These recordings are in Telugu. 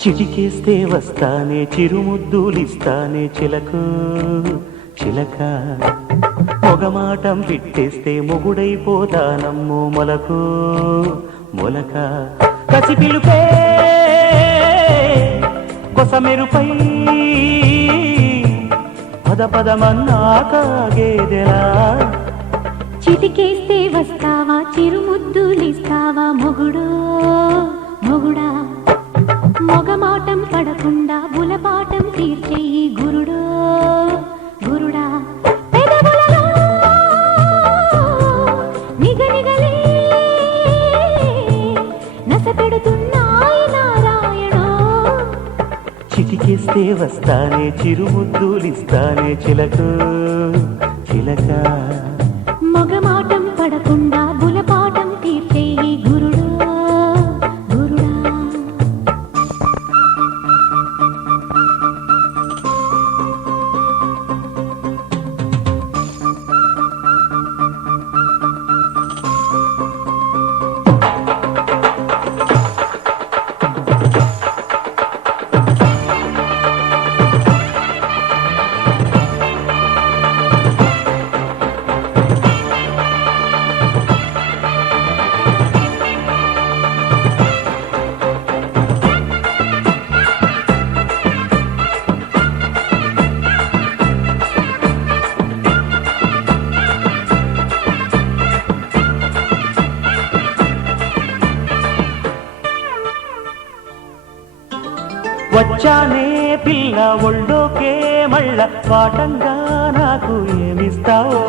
చిటికేస్తే వస్తానే చిరుముద్దులిస్తానే చిలకు చిలక మొగమాటం పెట్టేస్తే మొగుడైపోతానమ్మో మొలకు మొలక కసి పిలుపే కొసమెరుపై పద పదమన్నాక గేదెలా చిటికేస్తే వస్తావా చిరుముద్దులిస్తావా మొగుడో మొగుడా మొగమాటం పడకుండా బులపాటం తీర్చేయి గురుడో గురుడా పెదవులలో నిగనిగలే నసపెడుతున్నాయి నారాయణో చిటికేస్తే వస్తానే చిరుముద్దులిస్తానే చిలకు చిలక మొగమాటం పడకుండా బులపాటం తీర్చేయి గురుడో గురుడా వచ్చానే పిల్ల ఒళ్ళోకే మళ్ళ వాటంగా నాకు ఏమిస్తావో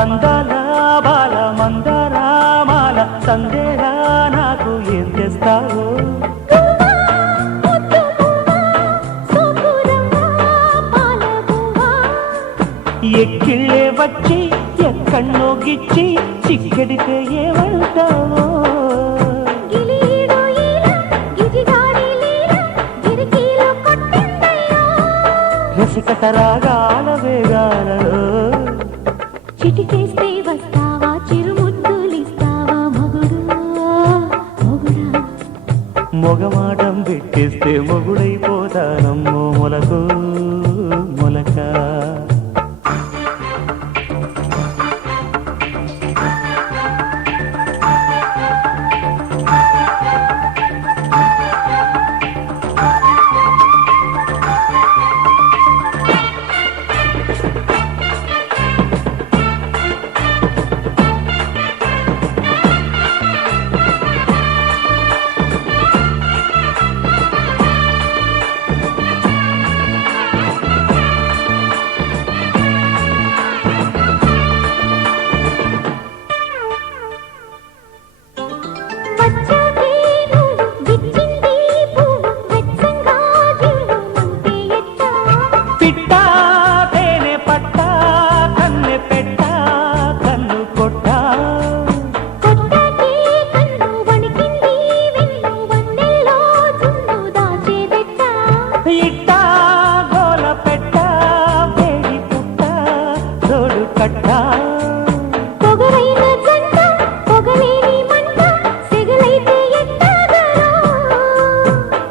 అందాల బాల మందరామాల సందేలా నాకు ఏం తెస్తావో ఎక్కిళ్ళే వచ్చి ఎక్కడో గిచ్చి చిక్కడితే ఏమంటావో రసికత రాగాల వేగాలలో చిటికేస్తే వస్తావా చిరుముద్దులిస్తావా మొగుడు మొగుడా మొగమాటం పెట్టేస్తే మొగుడైపోతానమ్మో మొలకు మొలక పిట్టా తేనె పట్టా కన్నె పెట్టా కన్ను కొట్టా ఇట్టా గోల పెట్టా వేడి పుట్టా తోడు కట్టా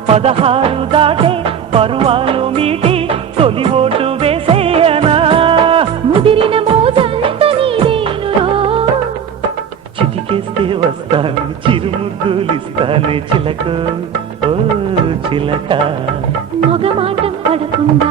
పదహారు దాటే పరువాలు మీటి తొలి ఓటు వేసేయనా ముదిరిన మోజంత నీదేనురో చిటికేస్తే వస్తాను చిరుముద్దులిస్తాను చిలక ఓ చిలక మొగమాటం పడకుండా